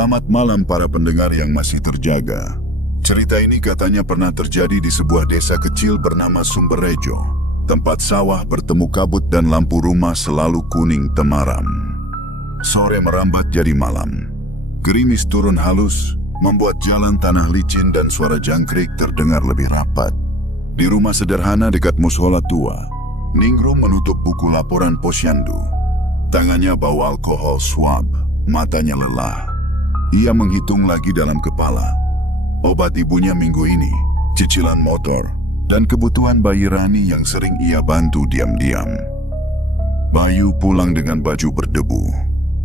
Selamat malam para pendengar yang masih terjaga. Cerita ini katanya pernah terjadi di sebuah desa kecil bernama Sumberrejo. Tempat sawah bertemu kabut dan lampu rumah selalu kuning temaram. Sore merambat jadi malam. Gerimis turun halus, membuat jalan tanah licin dan suara jangkrik terdengar lebih rapat. Di rumah sederhana dekat musola tua, Ningrum menutup buku laporan posyandu. Tangannya bau alkohol swab, matanya lelah. Ia menghitung lagi dalam kepala. Obat ibunya minggu ini, cicilan motor, dan kebutuhan bayi Rani yang sering ia bantu diam-diam. Bayu pulang dengan baju berdebu.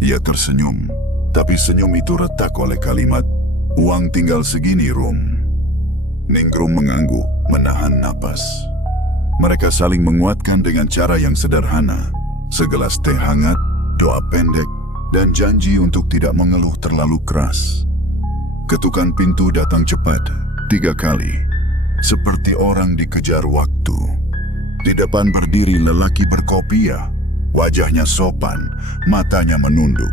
Ia tersenyum, tapi senyum itu retak oleh kalimat, "Uang tinggal segini, Rum." Ningrum mengangguk, menahan napas. Mereka saling menguatkan dengan cara yang sederhana. Segelas teh hangat, doa pendek, dan janji untuk tidak mengeluh terlalu keras. Ketukan pintu datang cepat, 3 kali. Seperti orang dikejar waktu. Di depan berdiri lelaki berkopiah. Wajahnya sopan, matanya menunduk.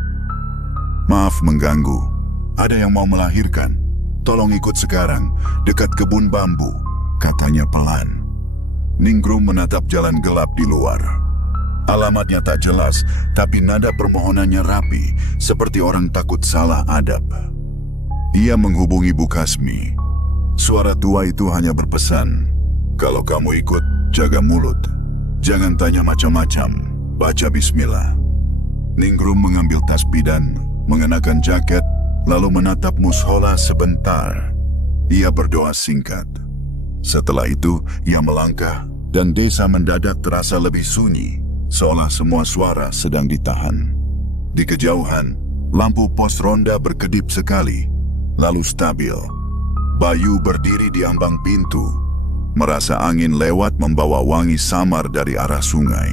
"Maaf mengganggu. Ada yang mau melahirkan. Tolong ikut sekarang, dekat kebun bambu," katanya pelan. Ningrum menatap jalan gelap di luar. Alamatnya tak jelas, tapi nada permohonannya rapi, seperti orang takut salah adab. Ia menghubungi Bu Kasmi. Suara tua itu hanya berpesan, "Kalau kamu ikut, jaga mulut. Jangan tanya macam-macam, baca bismillah." Ningrum mengambil tas bidan, mengenakan jaket, lalu menatap mushola sebentar. Ia berdoa singkat. Setelah itu, ia melangkah, dan desa mendadak terasa lebih sunyi. Seolah semua suara sedang ditahan. Di kejauhan, lampu pos ronda berkedip sekali, lalu stabil. Bayu berdiri di ambang pintu, merasa angin lewat membawa wangi samar dari arah sungai.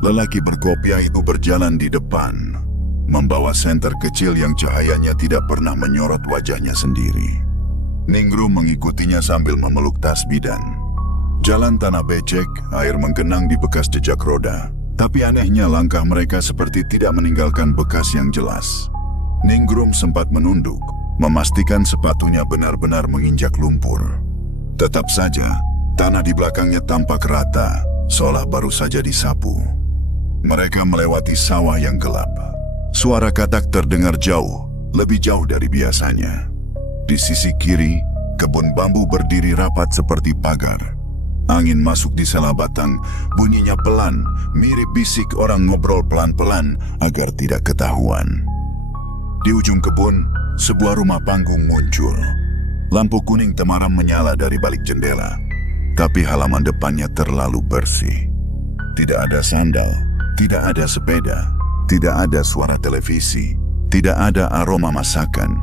Lelaki berkopiah itu berjalan di depan, membawa senter kecil yang cahayanya tidak pernah menyorot wajahnya sendiri. Ningrum mengikutinya sambil memeluk tas bidan. Jalan tanah becek, air menggenang di bekas jejak roda. Tapi anehnya langkah mereka seperti tidak meninggalkan bekas yang jelas. Ningrum sempat menunduk, memastikan sepatunya benar-benar menginjak lumpur. Tetap saja, tanah di belakangnya tampak rata, seolah baru saja disapu. Mereka melewati sawah yang gelap. Suara katak terdengar jauh, lebih jauh dari biasanya. Di sisi kiri, kebun bambu berdiri rapat seperti pagar. Angin masuk di sela batang, bunyinya pelan, mirip bisik orang ngobrol pelan-pelan agar tidak ketahuan. Di ujung kebun, sebuah rumah panggung muncul. Lampu kuning temaram menyala dari balik jendela, tapi halaman depannya terlalu bersih. Tidak ada sandal, tidak ada sepeda, tidak ada suara televisi, tidak ada aroma masakan.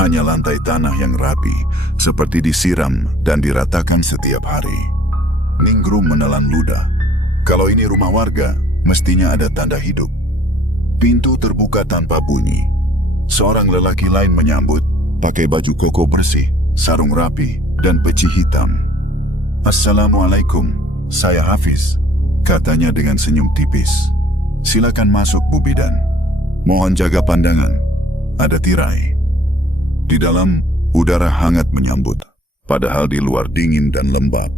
Hanya lantai tanah yang rapi, seperti disiram dan diratakan setiap hari. Ningrum menelan ludah. Kalau ini rumah warga, mestinya ada tanda hidup. Pintu terbuka tanpa bunyi. Seorang lelaki lain menyambut, pakai baju koko bersih, sarung rapi, dan peci hitam. "Assalamualaikum, saya Hafiz," katanya dengan senyum tipis. "Silakan masuk, Bu Bidan. Mohon jaga pandangan, ada tirai." Di dalam, udara hangat menyambut, padahal di luar dingin dan lembab.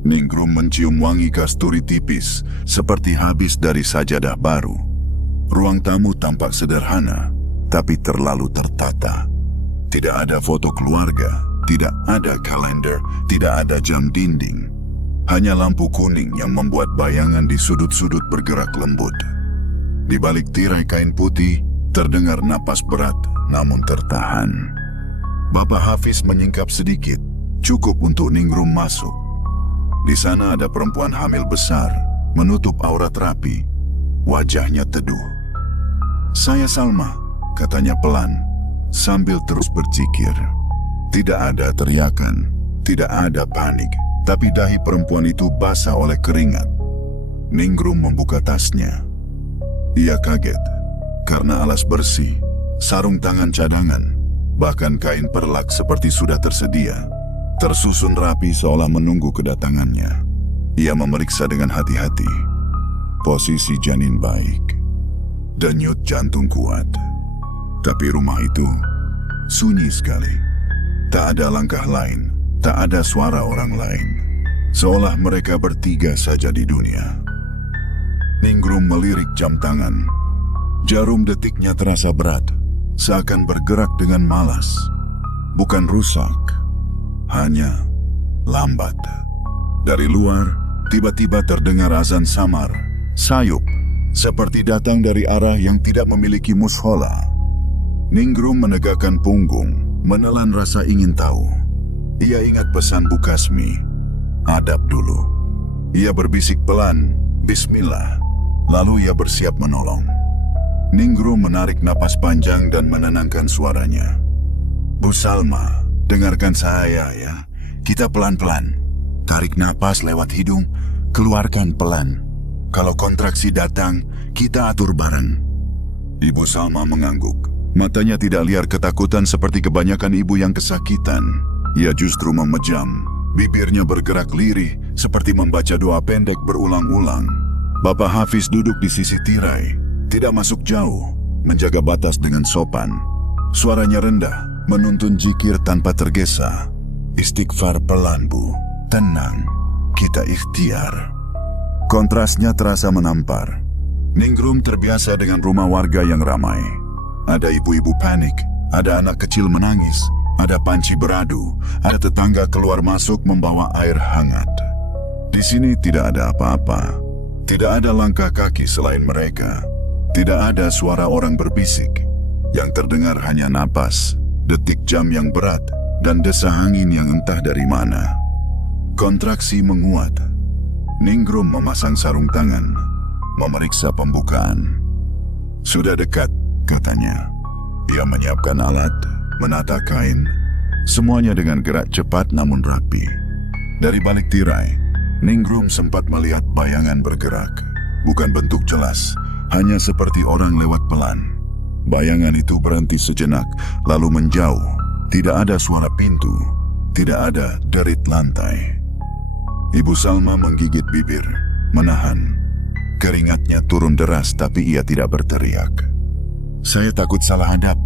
Ningrum mencium wangi kasturi tipis, seperti habis dari sajadah baru. Ruang tamu tampak sederhana, tapi terlalu tertata. Tidak ada foto keluarga, tidak ada kalender, tidak ada jam dinding. Hanya lampu kuning yang membuat bayangan di sudut-sudut bergerak lembut. Di balik tirai kain putih, terdengar napas berat, namun tertahan. Bapak Hafiz menyingkap sedikit, cukup untuk Ningrum masuk. Di sana ada perempuan hamil besar, menutup aurat rapi. Wajahnya teduh. "Saya Salma," katanya pelan, sambil terus bercikir. Tidak ada teriakan, tidak ada panik, tapi dahi perempuan itu basah oleh keringat. Ningrum membuka tasnya. Ia kaget, karena alas bersih, sarung tangan cadangan, bahkan kain perlak seperti sudah tersedia, tersusun rapi seolah menunggu kedatangannya. Ia memeriksa dengan hati-hati. Posisi janin baik. Denyut jantung kuat. Tapi rumah itu sunyi sekali. Tak ada langkah lain, tak ada suara orang lain. Seolah mereka bertiga saja di dunia. Ningrum melirik jam tangan. Jarum detiknya terasa berat, seakan bergerak dengan malas. Bukan rusak, hanya lambat. Dari luar, tiba-tiba terdengar azan samar, sayup, seperti datang dari arah yang tidak memiliki mushola. Ningrum menegakkan punggung, menelan rasa ingin tahu. Ia ingat pesan Bu Kasmi, adab dulu. Ia berbisik pelan, bismillah, lalu ia bersiap menolong. Ningrum menarik napas panjang dan menenangkan suaranya. Bu Salma, dengarkan saya ya. Kita pelan-pelan. Tarik napas lewat hidung, keluarkan pelan. Kalau kontraksi datang, kita atur bareng. Ibu Salma mengangguk. Matanya tidak liar ketakutan seperti kebanyakan ibu yang kesakitan. Ia justru memejam. Bibirnya bergerak lirih seperti membaca doa pendek berulang-ulang. Bapak Hafiz duduk di sisi tirai. Tidak masuk jauh, menjaga batas dengan sopan. Suaranya rendah, menuntun zikir tanpa tergesa. Istighfar pelan Bu, tenang, kita ikhtiar. Kontrasnya terasa menampar. Ningrum terbiasa dengan rumah warga yang ramai. Ada ibu-ibu panik, ada anak kecil menangis, ada panci beradu, ada tetangga keluar masuk membawa air hangat. Di sini tidak ada apa-apa. Tidak ada langkah kaki selain mereka. Tidak ada suara orang berbisik. Yang terdengar hanya napas, detik jam yang berat, dan desa angin yang entah dari mana. Kontraksi menguat. Ningrum memasang sarung tangan, memeriksa pembukaan. Sudah dekat, katanya. Ia menyiapkan alat, menata kain. Semuanya dengan gerak cepat namun rapi. Dari balik tirai, Ningrum sempat melihat bayangan bergerak. Bukan bentuk jelas, hanya seperti orang lewat pelan. Bayangan itu berhenti sejenak, lalu menjauh. Tidak ada suara pintu, tidak ada derit lantai. Ibu Salma menggigit bibir, menahan. Keringatnya turun deras tapi ia tidak berteriak. Saya takut salah hadap,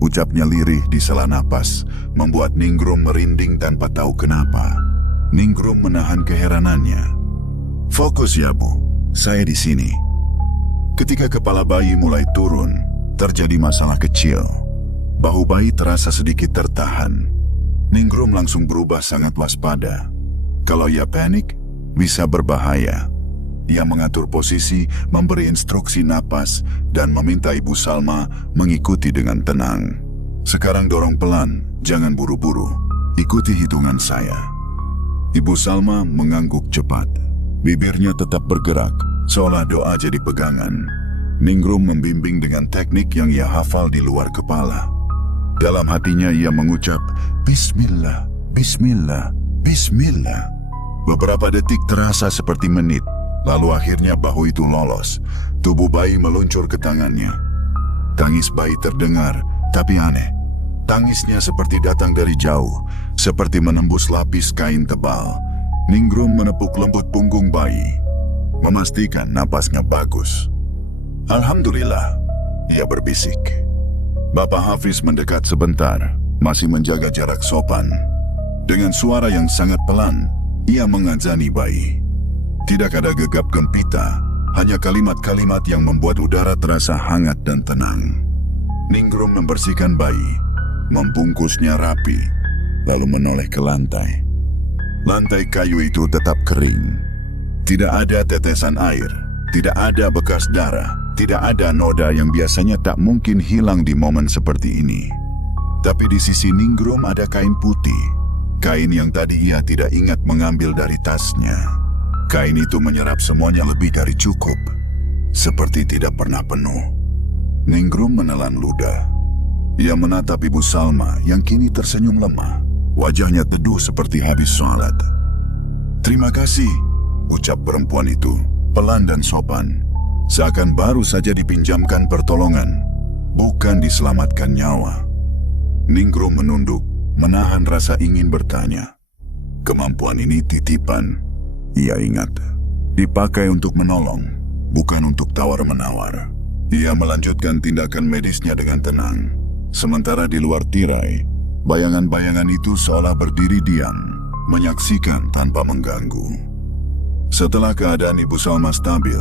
ucapnya lirih di sela napas, membuat Ningrum merinding tanpa tahu kenapa. Ningrum menahan keheranannya. Fokus ya Bu, saya di sini. Ketika kepala bayi mulai turun, terjadi masalah kecil. Bahu bayi terasa sedikit tertahan. Ningrum langsung berubah sangat waspada. Kalau ia panik, bisa berbahaya. Ia mengatur posisi, memberi instruksi napas, dan meminta Ibu Salma mengikuti dengan tenang. Sekarang dorong pelan, jangan buru-buru. Ikuti hitungan saya. Ibu Salma mengangguk cepat. Bibirnya tetap bergerak, seolah doa jadi pegangan. Ningrum membimbing dengan teknik yang ia hafal di luar kepala. Dalam hatinya ia mengucap, Bismillah, Bismillah, Bismillah. Beberapa detik terasa seperti menit, lalu akhirnya bahu itu lolos. Tubuh bayi meluncur ke tangannya. Tangis bayi terdengar, tapi aneh. Tangisnya seperti datang dari jauh, seperti menembus lapis kain tebal. Ningrum menepuk lembut punggung bayi, memastikan napasnya bagus. Alhamdulillah, ia berbisik. Bapak Hafiz mendekat sebentar, masih menjaga jarak sopan. Dengan suara yang sangat pelan, ia mengazani bayi. Tidak ada gegap gempita, hanya kalimat-kalimat yang membuat udara terasa hangat dan tenang. Ningrum membersihkan bayi, membungkusnya rapi, lalu menoleh ke lantai. Lantai kayu itu tetap kering. Tidak ada tetesan air, tidak ada bekas darah, tidak ada noda yang biasanya tak mungkin hilang di momen seperti ini. Tapi di sisi Ningrum ada kain putih, kain yang tadi ia tidak ingat mengambil dari tasnya. Kain itu menyerap semuanya lebih dari cukup, seperti tidak pernah penuh. Ningrum menelan ludah. Ia menatap Ibu Salma yang kini tersenyum lemah. Wajahnya teduh seperti habis sholat. Terima kasih, ucap perempuan itu, pelan dan sopan. Seakan baru saja dipinjamkan pertolongan, bukan diselamatkan nyawa. Ningrum menunduk, menahan rasa ingin bertanya. Kemampuan ini titipan. Ia ingat, dipakai untuk menolong, bukan untuk tawar-menawar. Ia melanjutkan tindakan medisnya dengan tenang. Sementara di luar tirai, bayangan-bayangan itu seolah berdiri diam, menyaksikan tanpa mengganggu. Setelah keadaan Ibu Salma stabil,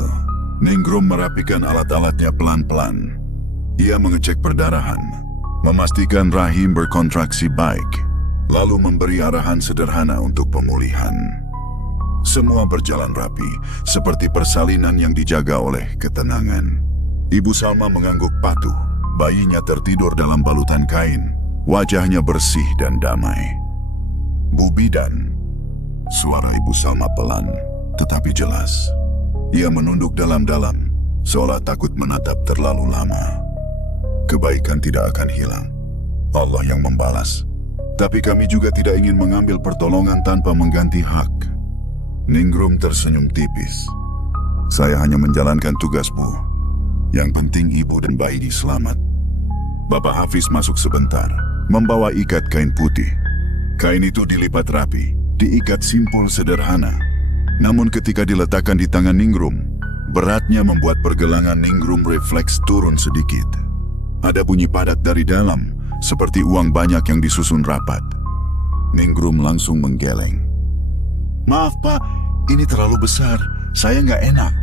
Ningrum merapikan alat-alatnya pelan-pelan. Ia mengecek perdarahan, memastikan rahim berkontraksi baik, lalu memberi arahan sederhana untuk pemulihan. Semua berjalan rapi, seperti persalinan yang dijaga oleh ketenangan. Ibu Salma mengangguk patuh, bayinya tertidur dalam balutan kain, wajahnya bersih dan damai. Bu Bidan, suara Ibu Salma pelan, tetapi jelas. Ia menunduk dalam-dalam, seolah takut menatap terlalu lama. Kebaikan tidak akan hilang. Allah yang membalas. Tapi kami juga tidak ingin mengambil pertolongan tanpa mengganti hak. Ningrum tersenyum tipis. Saya hanya menjalankan tugas, Bu. Yang penting ibu dan bayi selamat. Bapak Hafiz masuk sebentar, membawa ikat kain putih. Kain itu dilipat rapi, diikat simpul sederhana. Namun ketika diletakkan di tangan Ningrum, beratnya membuat pergelangan Ningrum refleks turun sedikit. Ada bunyi padat dari dalam, seperti uang banyak yang disusun rapat. Ningrum langsung menggeleng. Maaf Pak, ini terlalu besar, saya nggak enak.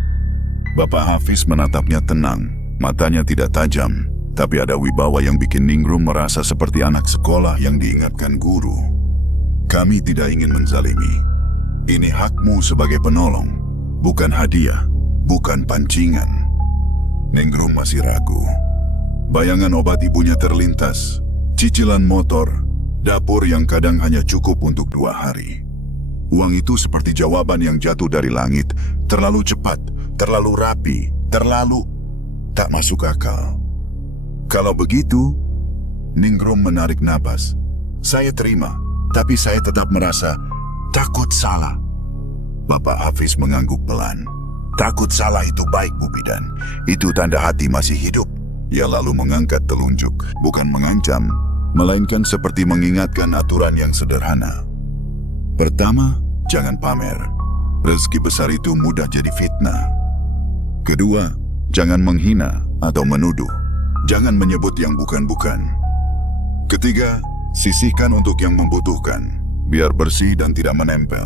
Bapak Hafiz menatapnya tenang, matanya tidak tajam, tapi ada wibawa yang bikin Ningrum merasa seperti anak sekolah yang diingatkan guru. Kami tidak ingin menzalimi. Ini hakmu sebagai penolong, bukan hadiah, bukan pancingan. Ningrum masih ragu. Bayangan obat ibunya terlintas, cicilan motor, dapur yang kadang hanya cukup untuk 2 hari. Uang itu seperti jawaban yang jatuh dari langit, terlalu cepat, terlalu rapi, terlalu tak masuk akal. Kalau begitu, Ningrum menarik napas. Saya terima, tapi saya tetap merasa takut salah. Bapak Hafiz mengangguk pelan. Takut salah itu baik, Bu Bidan. Itu tanda hati masih hidup. Ia lalu mengangkat telunjuk, bukan mengancam, melainkan seperti mengingatkan aturan yang sederhana. Pertama, jangan pamer. Rezeki besar itu mudah jadi fitnah. Kedua, jangan menghina atau menuduh. Jangan menyebut yang bukan-bukan. Ketiga, sisihkan untuk yang membutuhkan, biar bersih dan tidak menempel.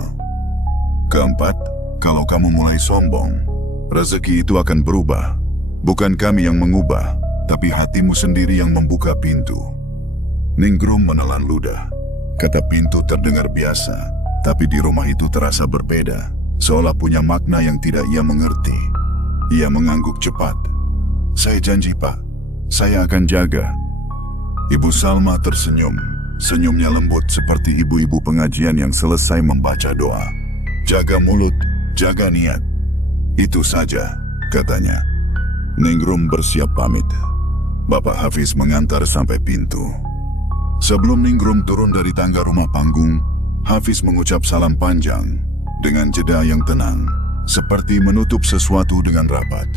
Keempat, kalau kamu mulai sombong, rezeki itu akan berubah. Bukan kami yang mengubah, tapi hatimu sendiri yang membuka pintu. Ningrum menelan ludah. Kata pintu terdengar biasa, tapi di rumah itu terasa berbeda, seolah punya makna yang tidak ia mengerti. Ia mengangguk cepat. Saya janji, Pak. Saya akan jaga. Ibu Salma tersenyum. Senyumnya lembut seperti ibu-ibu pengajian yang selesai membaca doa. Jaga mulut, jaga niat. Itu saja, katanya. Ningrum bersiap pamit. Bapak Hafiz mengantar sampai pintu. Sebelum Ningrum turun dari tangga rumah panggung, Hafiz mengucap salam panjang dengan jeda yang tenang, seperti menutup sesuatu dengan rapat.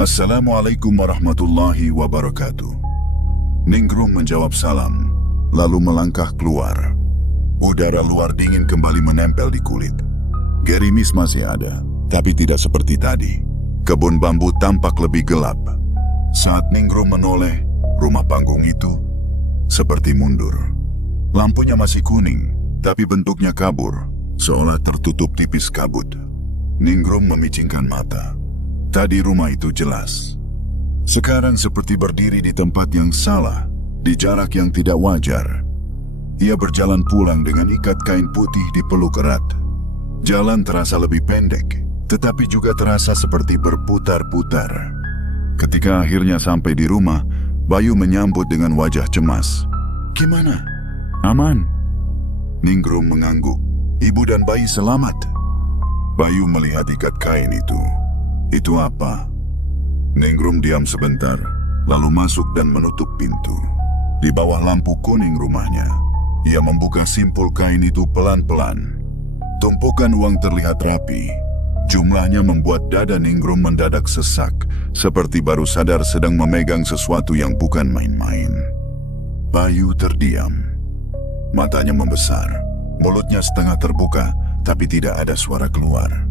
Assalamualaikum warahmatullahi wabarakatuh. Ningrum menjawab salam, lalu melangkah keluar. Udara luar dingin kembali menempel di kulit. Gerimis masih ada, tapi tidak seperti tadi. Kebun bambu tampak lebih gelap. Saat Ningrum menoleh, rumah panggung itu seperti mundur. Lampunya masih kuning, tapi bentuknya kabur, seolah tertutup tipis kabut. Ningrum memicingkan mata. Tadi rumah itu jelas. Sekarang seperti berdiri di tempat yang salah, di jarak yang tidak wajar. Ia berjalan pulang dengan ikat kain putih dipeluk erat. Jalan terasa lebih pendek, tetapi juga terasa seperti berputar-putar. Ketika akhirnya sampai di rumah, Bayu menyambut dengan wajah cemas. Gimana? Aman? Ningrum mengangguk. Ibu dan bayi selamat. Bayu melihat ikat kain itu. Itu apa? Ningrum diam sebentar, lalu masuk dan menutup pintu. Di bawah lampu kuning rumahnya, ia membuka simpul kain itu pelan-pelan. Tumpukan uang terlihat rapi. Jumlahnya membuat dada Ningrum mendadak sesak, seperti baru sadar sedang memegang sesuatu yang bukan main-main. Bayu terdiam. Matanya membesar, mulutnya setengah terbuka, tapi tidak ada suara keluar.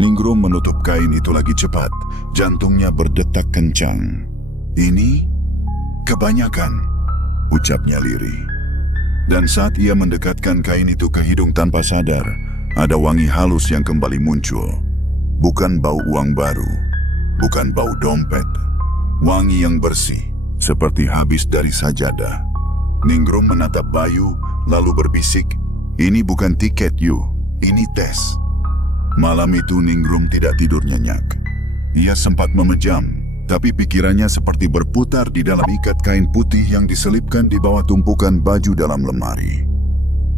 Ningrum menutup kain itu lagi cepat, jantungnya berdetak kencang. Ini? Kebanyakan, ucapnya lirih. Dan saat ia mendekatkan kain itu ke hidung tanpa sadar, ada wangi halus yang kembali muncul. Bukan bau uang baru, bukan bau dompet. Wangi yang bersih, seperti habis dari sajadah. Ningrum menatap Bayu, lalu berbisik, "Ini bukan tiket, Yu. Ini tes." Malam itu Ningrum tidak tidur nyenyak. Ia sempat memejam, tapi pikirannya seperti berputar di dalam ikat kain putih yang diselipkan di bawah tumpukan baju dalam lemari.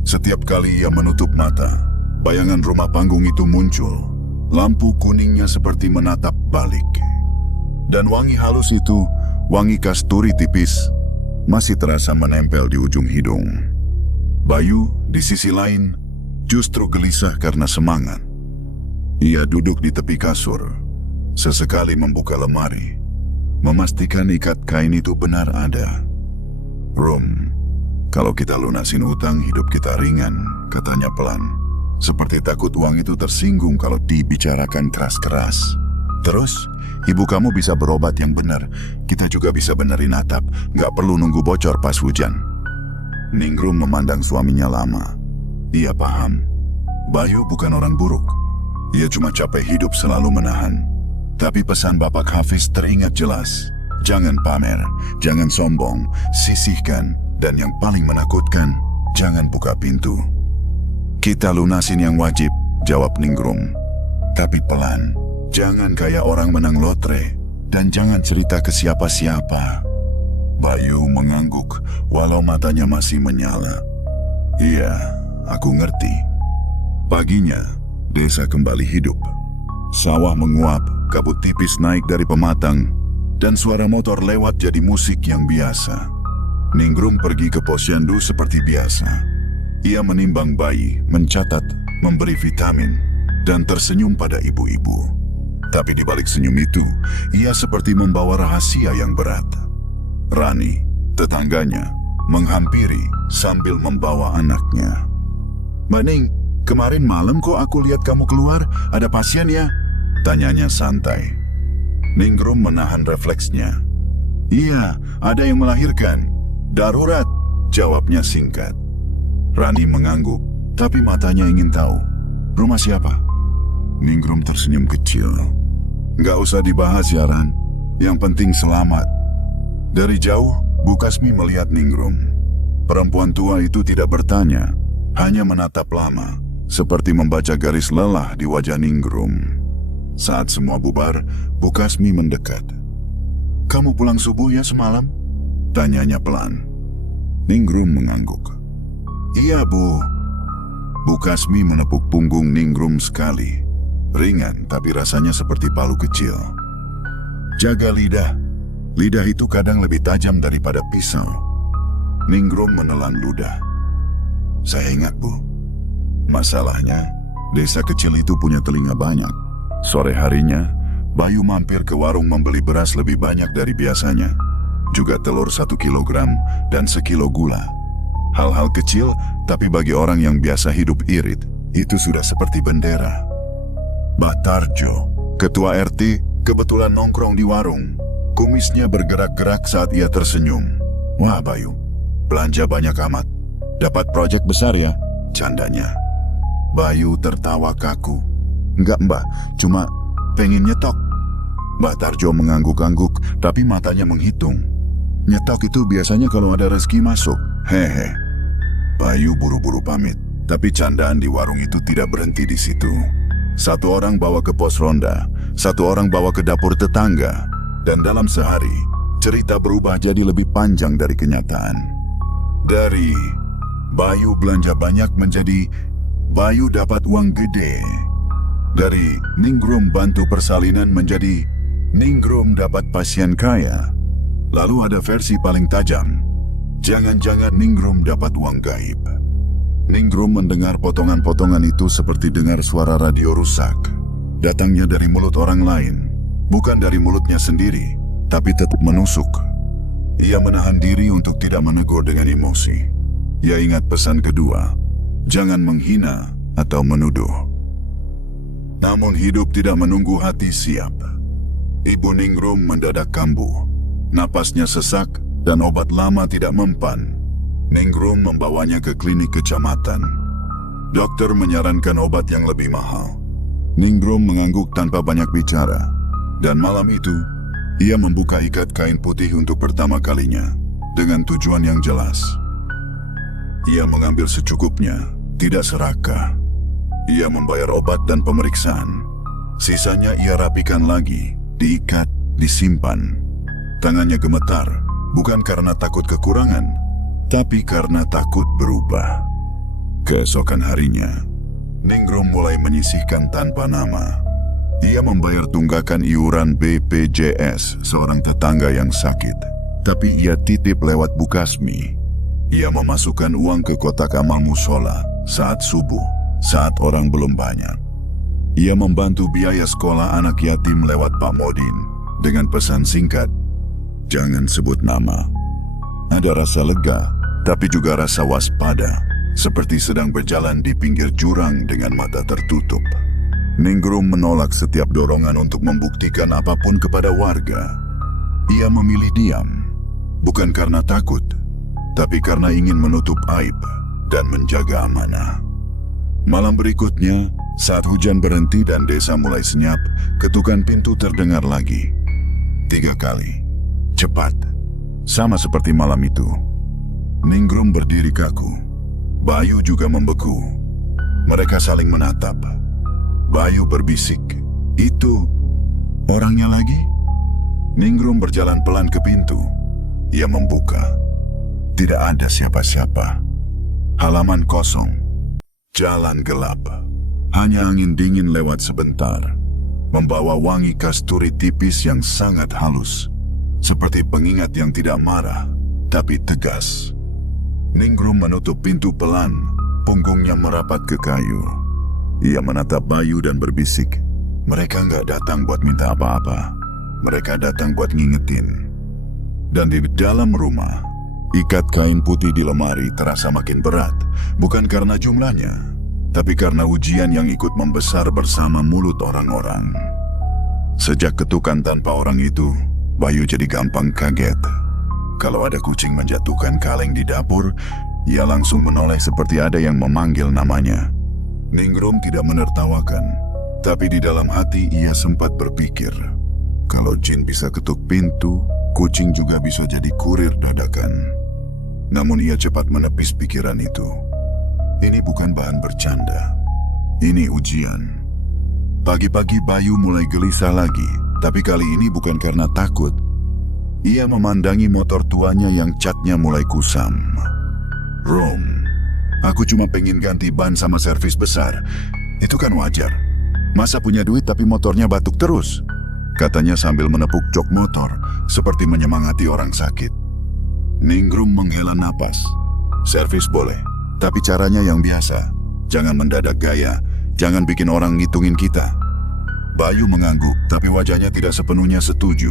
Setiap kali ia menutup mata, bayangan rumah panggung itu muncul. Lampu kuningnya seperti menatap balik. Dan wangi halus itu, wangi kasturi tipis, masih terasa menempel di ujung hidung. Bayu, di sisi lain, justru gelisah karena semangat. Ia duduk di tepi kasur, sesekali membuka lemari, memastikan ikat kain itu benar ada. "Rum, kalau kita lunasin utang, hidup kita ringan," katanya pelan. Seperti takut uang itu tersinggung kalau dibicarakan keras-keras. "Terus, ibu kamu bisa berobat yang benar. Kita juga bisa benerin atap. Nggak perlu nunggu bocor pas hujan." Ningrum memandang suaminya lama. Ia paham, Bayu bukan orang buruk. Ia cuma capek hidup selalu menahan. Tapi pesan Bapak Hafiz teringat jelas. Jangan pamer, jangan sombong, sisihkan, dan yang paling menakutkan, jangan buka pintu. "Kita lunasin yang wajib," jawab Ningrum. "Tapi pelan, jangan kayak orang menang lotre, dan jangan cerita ke siapa-siapa." Bayu mengangguk, walau matanya masih menyala. "Iya, aku ngerti." Paginya, desa kembali hidup. Sawah menguap, kabut tipis naik dari pematang, dan suara motor lewat jadi musik yang biasa. Ningrum pergi ke posyandu seperti biasa. Ia menimbang bayi, mencatat, memberi vitamin, dan tersenyum pada ibu-ibu. Tapi di balik senyum itu, ia seperti membawa rahasia yang berat. Rani, tetangganya, menghampiri sambil membawa anaknya. "Mbak Ning, kemarin malam kok aku lihat kamu keluar, ada pasien ya?" tanyanya santai. Ningrum menahan refleksnya. "Iya, ada yang melahirkan. Darurat," jawabnya singkat. Rani mengangguk, tapi matanya ingin tahu. "Rumah siapa?" Ningrum tersenyum kecil. "Nggak usah dibahas ya, Ran. Yang penting selamat." Dari jauh, Bu Kasmi melihat Ningrum. Perempuan tua itu tidak bertanya, hanya menatap lama, seperti membaca garis lelah di wajah Ningrum. Saat semua bubar, Bu Kasmi mendekat. "Kamu pulang subuh ya semalam?" tanyanya pelan. Ningrum mengangguk. "Iya, Bu." Bu Kasmi menepuk punggung Ningrum sekali. Ringan, tapi rasanya seperti palu kecil. "Jaga lidah. Lidah itu kadang lebih tajam daripada pisau." Ningrum menelan ludah. "Saya ingat, Bu. Masalahnya, desa kecil itu punya telinga banyak." Sore harinya, Bayu mampir ke warung membeli beras lebih banyak dari biasanya. Juga telur 1 kilogram dan sekilo gula. Hal-hal kecil, tapi bagi orang yang biasa hidup irit, itu sudah seperti bendera. Mbah Tarjo, ketua RT, kebetulan nongkrong di warung. Kumisnya bergerak-gerak saat ia tersenyum. "Wah Bayu, belanja banyak amat. Dapat proyek besar ya?" candanya. Bayu tertawa kaku. "Enggak Mbah, cuma pengen nyetok." Mbah Tarjo mengangguk-angguk, tapi matanya menghitung. "Nyetok itu biasanya kalau ada rezeki masuk." "Hehe." Bayu buru-buru pamit, tapi candaan di warung itu tidak berhenti di situ. Satu orang bawa ke pos ronda, satu orang bawa ke dapur tetangga, dan dalam sehari, cerita berubah jadi lebih panjang dari kenyataan. Dari Bayu belanja banyak menjadi Bayu dapat uang gede. Dari Ningrum bantu persalinan menjadi Ningrum dapat pasien kaya. Lalu ada versi paling tajam. Jangan-jangan Ningrum dapat uang gaib. Ningrum mendengar potongan-potongan itu seperti dengar suara radio rusak. Datangnya dari mulut orang lain, bukan dari mulutnya sendiri, tapi tetap menusuk. Ia menahan diri untuk tidak menegur dengan emosi. Ia ingat pesan kedua, jangan menghina atau menuduh. Namun hidup tidak menunggu hati siap. Ibu Ningrum mendadak kambuh. Napasnya sesak, dan obat lama tidak mempan. Ningrum membawanya ke klinik kecamatan. Dokter menyarankan obat yang lebih mahal. Ningrum mengangguk tanpa banyak bicara. Dan malam itu, ia membuka ikat kain putih untuk pertama kalinya, dengan tujuan yang jelas. Ia mengambil secukupnya, tidak serakah. Ia membayar obat dan pemeriksaan. Sisanya ia rapikan lagi, diikat, disimpan. Tangannya gemetar, bukan karena takut kekurangan, tapi karena takut berubah. Keesokan harinya, Ningrum mulai menyisihkan tanpa nama. Ia membayar tunggakan iuran BPJS seorang tetangga yang sakit, tapi ia titip lewat Bukasmi. Ia memasukkan uang ke kotak amal musola saat subuh, saat orang belum banyak. Ia membantu biaya sekolah anak yatim lewat Pak Modin dengan pesan singkat, "Jangan sebut nama." Ada rasa lega, tapi juga rasa waspada, seperti sedang berjalan di pinggir jurang dengan mata tertutup. Ningrum menolak setiap dorongan untuk membuktikan apapun kepada warga. Ia memilih diam, bukan karena takut, tapi karena ingin menutup aib dan menjaga amanah. Malam berikutnya, saat hujan berhenti dan desa mulai senyap, ketukan pintu terdengar lagi. 3 kali. Cepat. Sama seperti malam itu. Ningrum berdiri kaku. Bayu juga membeku. Mereka saling menatap. Bayu berbisik, "Itu orangnya lagi?" Ningrum berjalan pelan ke pintu. Ia membuka. Tidak ada siapa-siapa. Halaman kosong. Jalan gelap. Hanya angin dingin lewat sebentar, membawa wangi kasturi tipis yang sangat halus, seperti pengingat yang tidak marah, tapi tegas. Ningrum menutup pintu pelan, punggungnya merapat ke kayu. Ia menatap Bayu dan berbisik, "Mereka nggak datang buat minta apa-apa. Mereka datang buat ngingetin." Dan di dalam rumah, ikat kain putih di lemari terasa makin berat, bukan karena jumlahnya, tapi karena ujian yang ikut membesar bersama mulut orang-orang. Sejak ketukan tanpa orang itu, Bayu jadi gampang kaget. Kalau ada kucing menjatuhkan kaleng di dapur, ia langsung menoleh seperti ada yang memanggil namanya. Ningrum tidak menertawakan, tapi di dalam hati ia sempat berpikir, kalau jin bisa ketuk pintu, kucing juga bisa jadi kurir dadakan. Namun ia cepat menepis pikiran itu. Ini bukan bahan bercanda. Ini ujian. Pagi-pagi Bayu mulai gelisah lagi, tapi kali ini bukan karena takut. Ia memandangi motor tuanya yang catnya mulai kusam. "Rom, aku cuma pengen ganti ban sama servis besar. Itu kan wajar. Masa punya duit tapi motornya batuk terus?" katanya sambil menepuk jok motor, seperti menyemangati orang sakit. Ningrum menghela napas. "Servis boleh, tapi caranya yang biasa. Jangan mendadak gaya, jangan bikin orang ngitungin kita." Bayu mengangguk, tapi wajahnya tidak sepenuhnya setuju.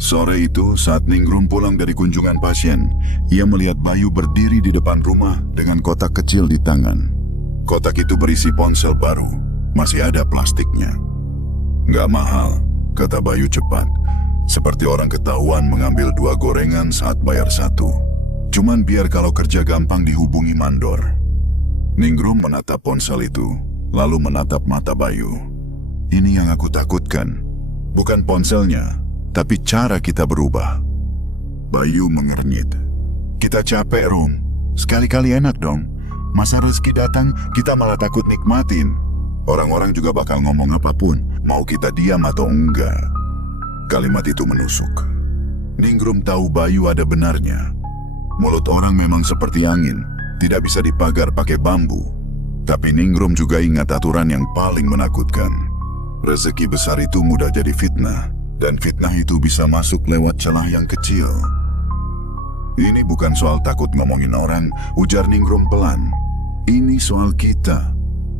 Sore itu, saat Ningrum pulang dari kunjungan pasien, ia melihat Bayu berdiri di depan rumah dengan kotak kecil di tangan. Kotak itu berisi ponsel baru, masih ada plastiknya. "Nggak mahal," kata Bayu cepat, seperti orang ketahuan mengambil 2 gorengan saat bayar 1. "Cuman biar kalau kerja gampang dihubungi mandor." Ningrum menatap ponsel itu, lalu menatap mata Bayu. "Ini yang aku takutkan. Bukan ponselnya, tapi cara kita berubah." Bayu mengernyit. "Kita capek, Rom. Sekali-kali enak dong. Masa rezeki datang, kita malah takut nikmatin. Orang-orang juga bakal ngomong apapun, mau kita diam atau enggak." Kalimat itu menusuk. Ningrum tahu Bayu ada benarnya. Mulut orang memang seperti angin, tidak bisa dipagar pakai bambu. Tapi Ningrum juga ingat aturan yang paling menakutkan. Rezeki besar itu mudah jadi fitnah, dan fitnah itu bisa masuk lewat celah yang kecil. "Ini bukan soal takut ngomongin orang," ujar Ningrum pelan. "Ini soal kita.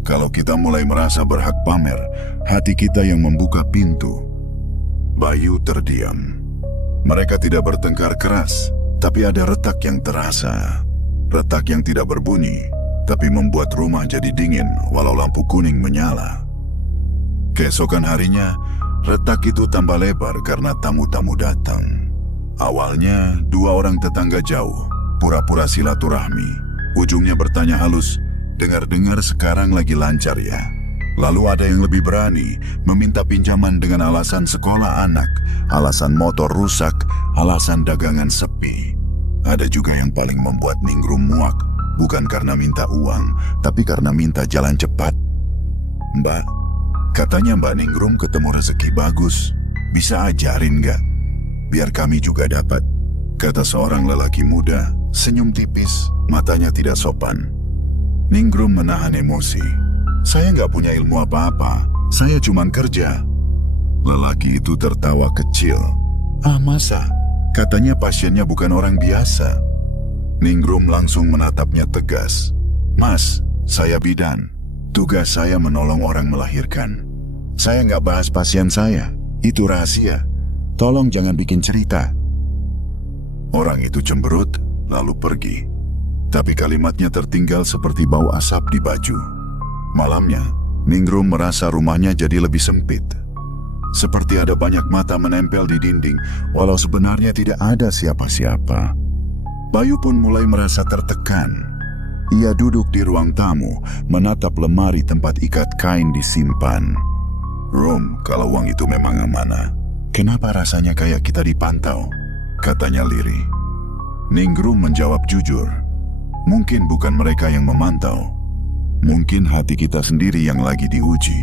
Kalau kita mulai merasa berhak pamer, hati kita yang membuka pintu." Bayu terdiam. Mereka tidak bertengkar keras, tapi ada retak yang terasa. Retak yang tidak berbunyi, tapi membuat rumah jadi dingin walau lampu kuning menyala. Keesokan harinya, retak itu tambah lebar karena tamu-tamu datang. Awalnya, dua orang tetangga jauh, pura-pura silaturahmi. Ujungnya bertanya halus, dengar-dengar sekarang lagi lancar ya. Lalu ada yang lebih berani, meminta pinjaman dengan alasan sekolah anak, alasan motor rusak, alasan dagangan sepi. Ada juga yang paling membuat Ningrum muak, bukan karena minta uang, tapi karena minta jalan cepat. Mbak, katanya Mbak Ningrum ketemu rezeki bagus, bisa ajarin nggak? Biar kami juga dapat, kata seorang lelaki muda, senyum tipis, matanya tidak sopan. Ningrum menahan emosi. Saya nggak punya ilmu apa-apa, saya cuman kerja. Lelaki itu tertawa kecil. Ah masa? Katanya pasiennya bukan orang biasa. Ningrum langsung menatapnya tegas. Mas, saya bidan. Tugas saya menolong orang melahirkan. Saya nggak bahas pasien saya, itu rahasia. Tolong jangan bikin cerita. Orang itu cemberut, lalu pergi. Tapi kalimatnya tertinggal seperti bau asap di baju. Malamnya, Ningrum merasa rumahnya jadi lebih sempit. Seperti ada banyak mata menempel di dinding, walau sebenarnya tidak ada siapa-siapa. Bayu pun mulai merasa tertekan. Ia duduk di ruang tamu, menatap lemari tempat ikat kain disimpan. Rum, kalau uang itu memang amanah, kenapa rasanya kayak kita dipantau? Katanya lirih. Ningrum menjawab jujur. Mungkin bukan mereka yang memantau. Mungkin hati kita sendiri yang lagi diuji.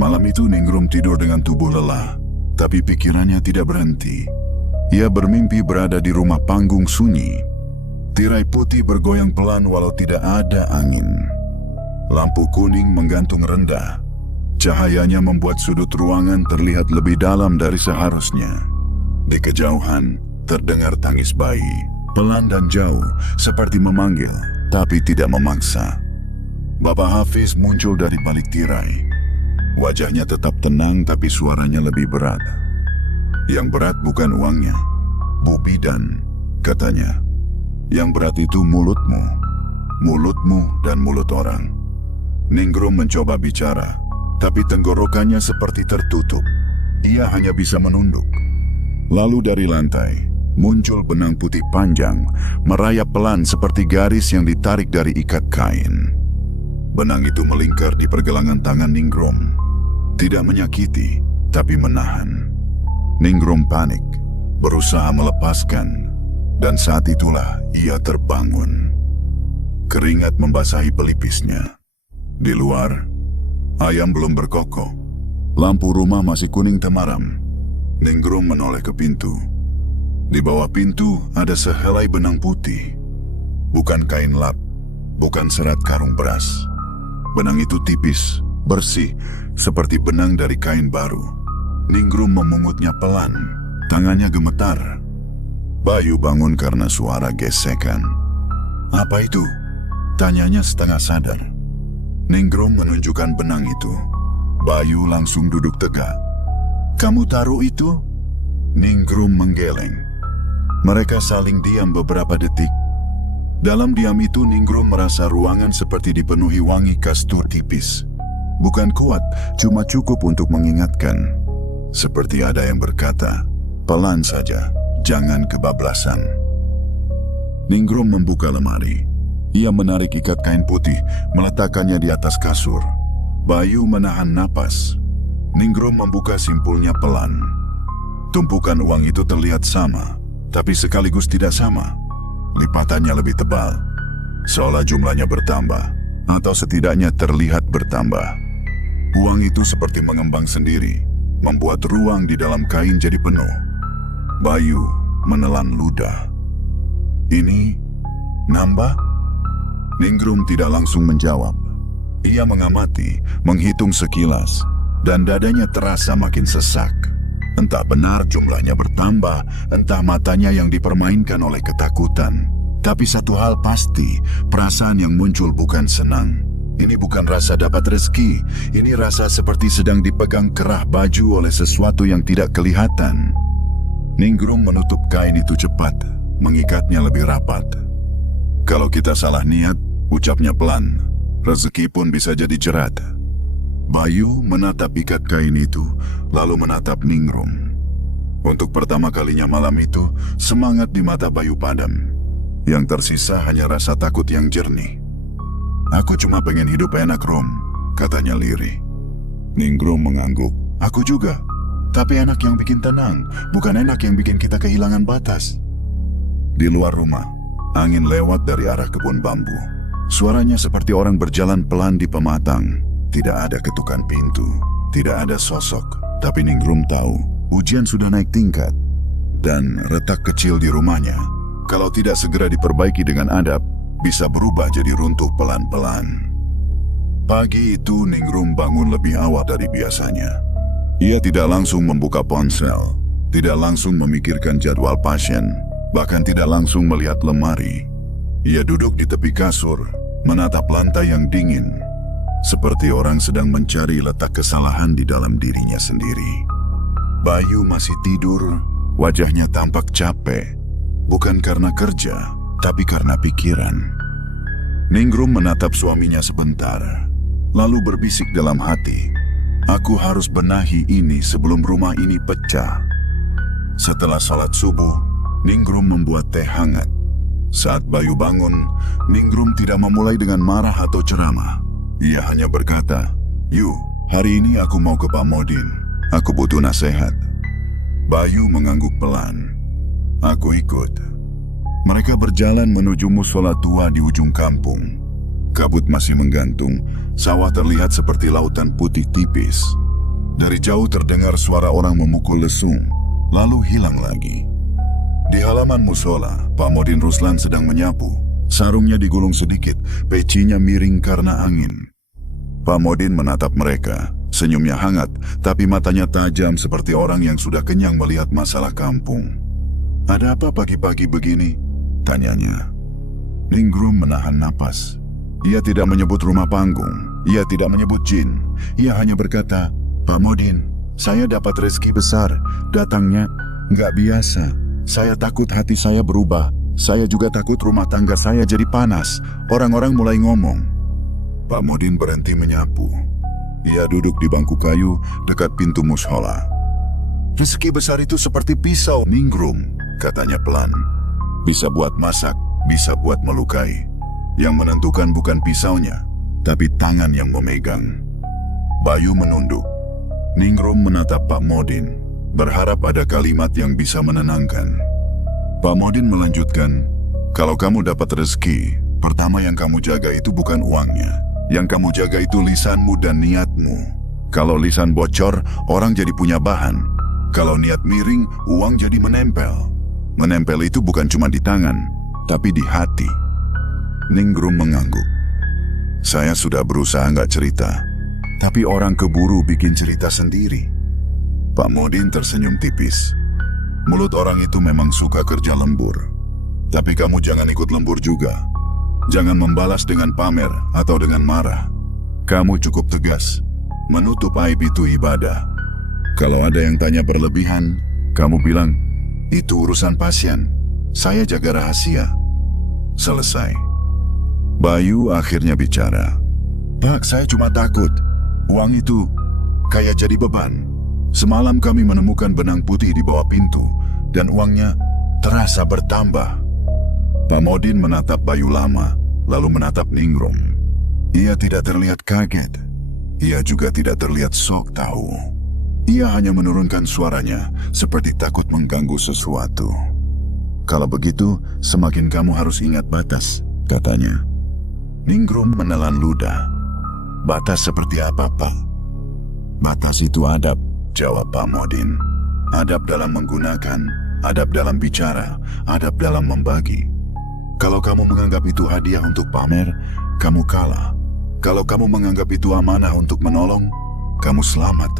Malam itu Ningrum tidur dengan tubuh lelah, tapi pikirannya tidak berhenti. Ia bermimpi berada di rumah panggung sunyi. Tirai putih bergoyang pelan walau tidak ada angin. Lampu kuning menggantung rendah. Cahayanya membuat sudut ruangan terlihat lebih dalam dari seharusnya. Di kejauhan, terdengar tangis bayi, pelan dan jauh, seperti memanggil, tapi tidak memaksa. Bapak Hafiz muncul dari balik tirai. Wajahnya tetap tenang, tapi suaranya lebih berat. Yang berat bukan uangnya, Bu Bidan, katanya. Yang berat itu mulutmu, mulutmu dan mulut orang. Ningrum mencoba bicara, tapi tenggorokannya seperti tertutup. Ia hanya bisa menunduk. Lalu dari lantai, muncul benang putih panjang, merayap pelan seperti garis yang ditarik dari ikat kain. Benang itu melingkar di pergelangan tangan Ningrum. Tidak menyakiti, tapi menahan. Ningrum panik, berusaha melepaskan, dan saat itulah ia terbangun. Keringat membasahi pelipisnya. Di luar, ayam belum berkokok. Lampu rumah masih kuning temaram. Ningrum menoleh ke pintu. Di bawah pintu ada sehelai benang putih. Bukan kain lap, bukan serat karung beras. Benang itu tipis, bersih, seperti benang dari kain baru. Ningrum memungutnya pelan, tangannya gemetar. Bayu bangun karena suara gesekan. Apa itu? Tanyanya setengah sadar. Ningrum menunjukkan benang itu. Bayu langsung duduk tegak. Kamu taruh itu? Ningrum menggeleng. Mereka saling diam beberapa detik. Dalam diam itu Ningrum merasa ruangan seperti dipenuhi wangi kastur tipis. Bukan kuat, cuma cukup untuk mengingatkan. Seperti ada yang berkata, pelan saja, jangan kebablasan. Ningrum membuka lemari. Ia menarik ikat kain putih, meletakkannya di atas kasur. Bayu menahan napas. Ningrum membuka simpulnya pelan. Tumpukan uang itu terlihat sama, tapi sekaligus tidak sama. Lipatannya lebih tebal, seolah jumlahnya bertambah, atau setidaknya terlihat bertambah. Uang itu seperti mengembang sendiri, membuat ruang di dalam kain jadi penuh. Bayu menelan ludah. Ini nambah? Ningrum tidak langsung menjawab. Ia mengamati, menghitung sekilas, dan dadanya terasa makin sesak. Entah benar jumlahnya bertambah, entah matanya yang dipermainkan oleh ketakutan. Tapi satu hal pasti, perasaan yang muncul bukan senang. Ini bukan rasa dapat rezeki, ini rasa seperti sedang dipegang kerah baju oleh sesuatu yang tidak kelihatan. Ningrum menutup kain itu cepat, mengikatnya lebih rapat. Kalau kita salah niat, ucapnya pelan, rezeki pun bisa jadi jerat. Bayu menatap ikat kain itu, lalu menatap Ningrum. Untuk pertama kalinya malam itu, semangat di mata Bayu padam. Yang tersisa hanya rasa takut yang jernih. "Aku cuma pengen hidup enak, Rom," katanya lirih. Ningrum mengangguk. "Aku juga. Tapi enak yang bikin tenang, bukan enak yang bikin kita kehilangan batas." Di luar rumah, angin lewat dari arah kebun bambu. Suaranya seperti orang berjalan pelan di pematang. Tidak ada ketukan pintu, tidak ada sosok. Tapi Ningrum tahu, ujian sudah naik tingkat. Dan retak kecil di rumahnya, kalau tidak segera diperbaiki dengan adab, bisa berubah jadi runtuh pelan-pelan. Pagi itu Ningrum bangun lebih awal dari biasanya. Ia tidak langsung membuka ponsel, tidak langsung memikirkan jadwal pasien, bahkan tidak langsung melihat lemari. Ia duduk di tepi kasur, menatap lantai yang dingin, seperti orang sedang mencari letak kesalahan di dalam dirinya sendiri. Bayu masih tidur, wajahnya tampak capek, bukan karena kerja, tapi karena pikiran. Ningrum menatap suaminya sebentar, lalu berbisik dalam hati, "Aku harus benahi ini sebelum rumah ini pecah." Setelah salat subuh, Ningrum membuat teh hangat. Saat Bayu bangun, Ningrum tidak memulai dengan marah atau ceramah. Ia hanya berkata, "Yu, hari ini aku mau ke Pak Modin. Aku butuh nasihat." Bayu mengangguk pelan. "Aku ikut." Mereka berjalan menuju musola tua di ujung kampung. Kabut masih menggantung, sawah terlihat seperti lautan putih tipis. Dari jauh terdengar suara orang memukul lesung, lalu hilang lagi. Di halaman musola, Pak Modin Ruslan sedang menyapu. Sarungnya digulung sedikit, pecinya miring karena angin. Pak Modin menatap mereka, senyumnya hangat, tapi matanya tajam seperti orang yang sudah kenyang melihat masalah kampung. "Ada apa pagi-pagi begini?" tanyanya. Ningrum menahan napas. Ia tidak menyebut rumah panggung, ia tidak menyebut jin. Ia hanya berkata, "Pak Modin, saya dapat rezeki besar. Datangnya nggak biasa. Saya takut hati saya berubah. Saya juga takut rumah tangga saya jadi panas." Orang-orang mulai ngomong. Pak Modin berhenti menyapu. Ia duduk di bangku kayu dekat pintu mushola. "Rezeki besar itu seperti pisau, Ningrum," katanya pelan. "Bisa buat masak, bisa buat melukai. Yang menentukan bukan pisaunya, tapi tangan yang memegang." Bayu menunduk. Ningrum menatap Pak Modin, berharap ada kalimat yang bisa menenangkan. Pak Modin melanjutkan, "Kalau kamu dapat rezeki, pertama yang kamu jaga itu bukan uangnya. Yang kamu jaga itu lisanmu dan niatmu. Kalau lisan bocor, orang jadi punya bahan. Kalau niat miring, uang jadi menempel. Menempel itu bukan cuma di tangan, tapi di hati." Ningrum mengangguk. "Saya sudah berusaha nggak cerita, tapi orang keburu bikin cerita sendiri." Pak Modin tersenyum tipis. "Mulut orang itu memang suka kerja lembur. Tapi kamu jangan ikut lembur juga. Jangan membalas dengan pamer atau dengan marah. Kamu cukup tegas. Menutup aib itu ibadah. Kalau ada yang tanya berlebihan, kamu bilang, 'Itu urusan pasien. Saya jaga rahasia.' Selesai." Bayu akhirnya bicara. "Pak, saya cuma takut. Uang itu kayak jadi beban. Semalam kami menemukan benang putih di bawah pintu, dan uangnya terasa bertambah." Pak Modin menatap Bayu lama, lalu menatap Ningrum. Ia tidak terlihat kaget. Ia juga tidak terlihat sok tahu. Ia hanya menurunkan suaranya, seperti takut mengganggu sesuatu. "Kalau begitu, semakin kamu harus ingat batas," katanya. Ningrum menelan ludah. "Batas seperti apa, Pak?" "Batas itu adab," jawab Pak Modin. "Adab dalam menggunakan, adab dalam bicara, adab dalam membagi. Kalau kamu menganggap itu hadiah untuk pamer, kamu kalah. Kalau kamu menganggap itu amanah untuk menolong, kamu selamat."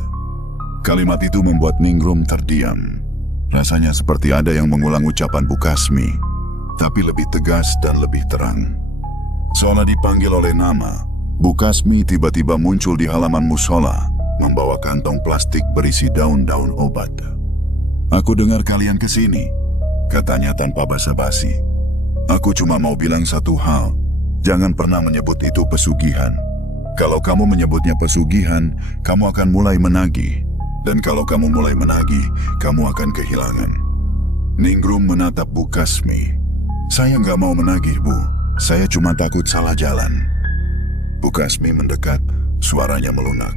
Kalimat itu membuat Ningrum terdiam. Rasanya seperti ada yang mengulang ucapan Bu Kasmi, tapi lebih tegas dan lebih terang. Seolah dipanggil oleh nama, Bu Kasmi tiba-tiba muncul di halaman musola, membawa kantong plastik berisi daun-daun obat. "Aku dengar kalian ke sini," katanya tanpa basa-basi. "Aku cuma mau bilang satu hal, jangan pernah menyebut itu pesugihan. Kalau kamu menyebutnya pesugihan, kamu akan mulai menagih. Dan kalau kamu mulai menagih, kamu akan kehilangan. Ningrum menatap Bu Kasmi. Saya nggak mau menagih, Bu. Saya cuma takut salah jalan. Bu Kasmi mendekat, suaranya melunak.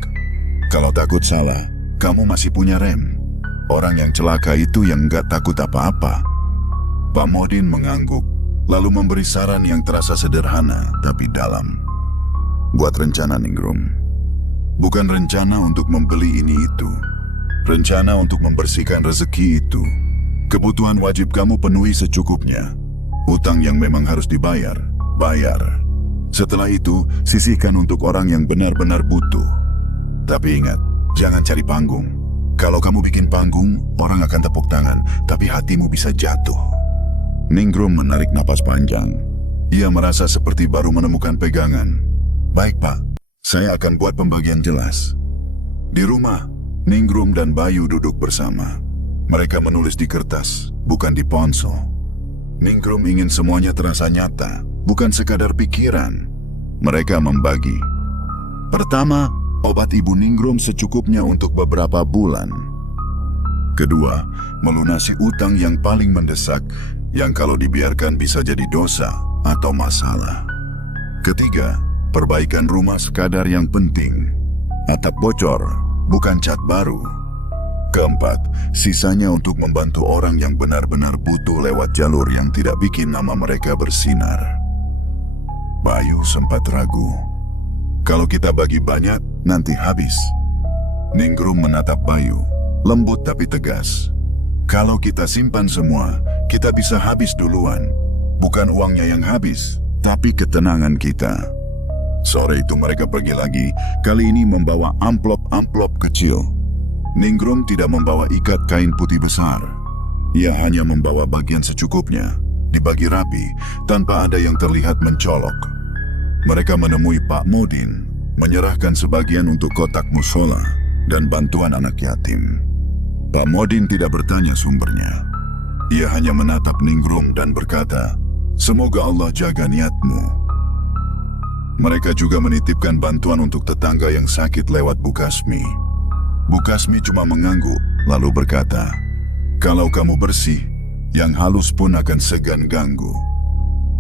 Kalau takut salah, kamu masih punya rem. Orang yang celaka itu yang nggak takut apa-apa. Pak Modin mengangguk, lalu memberi saran yang terasa sederhana tapi dalam. Buat rencana, Ningrum. Bukan rencana untuk membeli ini itu. Rencana untuk membersihkan rezeki itu. Kebutuhan wajib kamu penuhi secukupnya. Utang yang memang harus dibayar, bayar. Setelah itu, sisihkan untuk orang yang benar-benar butuh. Tapi ingat, jangan cari panggung. Kalau kamu bikin panggung, orang akan tepuk tangan, tapi hatimu bisa jatuh. Ningrum menarik napas panjang. Ia merasa seperti baru menemukan pegangan. Baik, Pak. Saya akan buat pembagian jelas. Di rumah, Ningrum dan Bayu duduk bersama. Mereka menulis di kertas, bukan di ponsel. Ningrum ingin semuanya terasa nyata, bukan sekadar pikiran. Mereka membagi. Pertama, obat Ibu Ningrum secukupnya untuk beberapa bulan. Kedua, melunasi utang yang paling mendesak, yang kalau dibiarkan bisa jadi dosa atau masalah. Ketiga, perbaikan rumah sekadar yang penting. Atap bocor, bukan cat baru. Keempat, sisanya untuk membantu orang yang benar-benar butuh lewat jalur yang tidak bikin nama mereka bersinar. Bayu sempat ragu. Kalau kita bagi banyak, nanti habis. Ningrum menatap Bayu, lembut tapi tegas. Kalau kita simpan semua, kita bisa habis duluan. Bukan uangnya yang habis, tapi ketenangan kita. Sore itu mereka pergi lagi, kali ini membawa amplop-amplop kecil. Ningrum tidak membawa ikat kain putih besar. Ia hanya membawa bagian secukupnya, dibagi rapi, tanpa ada yang terlihat mencolok. Mereka menemui Pak Modin, menyerahkan sebagian untuk kotak musola dan bantuan anak yatim. Pak Modin tidak bertanya sumbernya. Ia hanya menatap Ningrum dan berkata, "Semoga Allah jaga niatmu." Mereka juga menitipkan bantuan untuk tetangga yang sakit lewat Bu Kasmi. Bu Kasmi cuma mengangguk, lalu berkata, "Kalau kamu bersih, yang halus pun akan segan ganggu."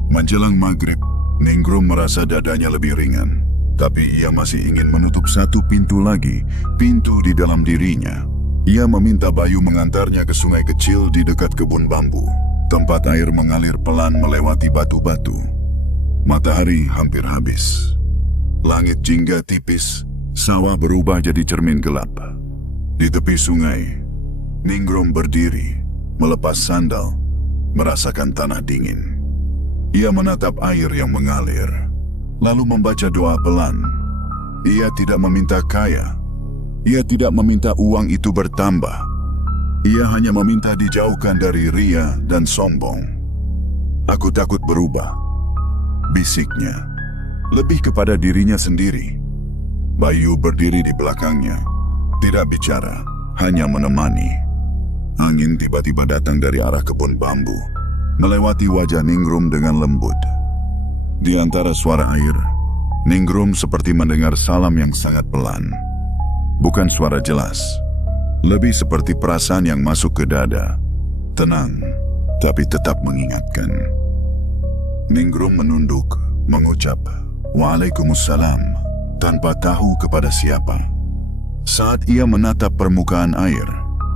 Menjelang maghrib, Ningrum merasa dadanya lebih ringan. Tapi ia masih ingin menutup satu pintu lagi, pintu di dalam dirinya. Ia meminta Bayu mengantarnya ke sungai kecil di dekat kebun bambu. Tempat air mengalir pelan melewati batu-batu. Matahari hampir habis. Langit jingga tipis, sawah berubah jadi cermin gelap. Di tepi sungai, Ningrum berdiri, melepas sandal, merasakan tanah dingin. Ia menatap air yang mengalir, lalu membaca doa pelan. Ia tidak meminta kaya. Ia tidak meminta uang itu bertambah. Ia hanya meminta dijauhkan dari ria dan sombong. "Aku takut berubah," bisiknya, lebih kepada dirinya sendiri. Bayu berdiri di belakangnya, tidak bicara, hanya menemani. Angin tiba-tiba datang dari arah kebun bambu, melewati wajah Ningrum dengan lembut. Di antara suara air, Ningrum seperti mendengar salam yang sangat pelan. Bukan suara jelas, lebih seperti perasaan yang masuk ke dada. Tenang, tapi tetap mengingatkan. Ningrum menunduk, mengucap, "Waalaikumsalam," tanpa tahu kepada siapa. Saat ia menatap permukaan air,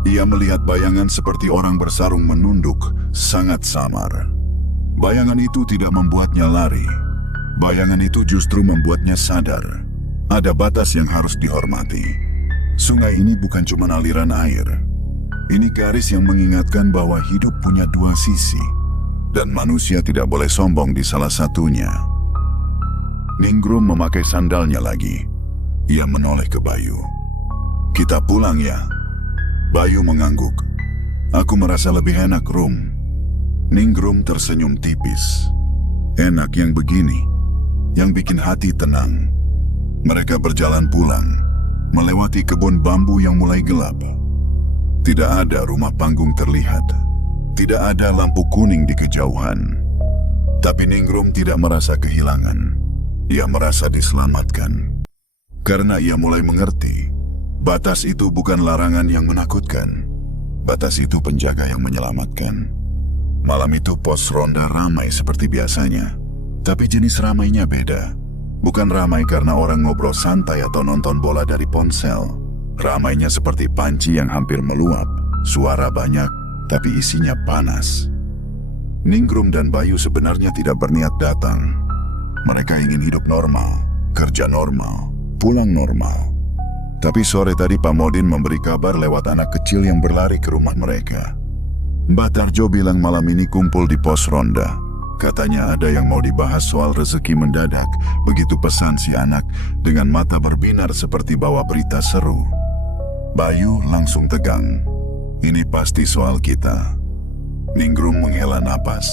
ia melihat bayangan seperti orang bersarung menunduk, sangat samar. Bayangan itu tidak membuatnya lari. Bayangan itu justru membuatnya sadar. Ada batas yang harus dihormati. Sungai ini bukan cuma aliran air. Ini garis yang mengingatkan bahwa hidup punya dua sisi, dan manusia tidak boleh sombong di salah satunya. Ningrum memakai sandalnya lagi. Ia menoleh ke Bayu. "Kita pulang ya." Bayu mengangguk. "Aku merasa lebih enak, Rum." Ningrum tersenyum tipis. Enak yang begini, yang bikin hati tenang. Mereka berjalan pulang, melewati kebun bambu yang mulai gelap. Tidak ada rumah panggung terlihat. Tidak ada lampu kuning di kejauhan. Tapi Ningrum tidak merasa kehilangan. Ia merasa diselamatkan. Karena ia mulai mengerti Batas itu bukan larangan yang menakutkan. Batas itu penjaga yang menyelamatkan. Malam itu pos ronda ramai seperti biasanya. Tapi jenis ramainya beda. Bukan ramai karena orang ngobrol santai atau nonton bola dari ponsel. Ramainya seperti panci yang hampir meluap. Suara banyak, tapi isinya panas. Ningrum dan Bayu sebenarnya tidak berniat datang. Mereka ingin hidup normal, kerja normal, pulang normal. Tapi sore tadi Pak Modin memberi kabar lewat anak kecil yang berlari ke rumah mereka. Mbak Tarjo bilang malam ini kumpul di pos ronda. Katanya ada yang mau dibahas soal rezeki mendadak. Begitu pesan si anak dengan mata berbinar seperti bawa berita seru. Bayu langsung tegang. Ini pasti soal kita. Ningrum menghela napas.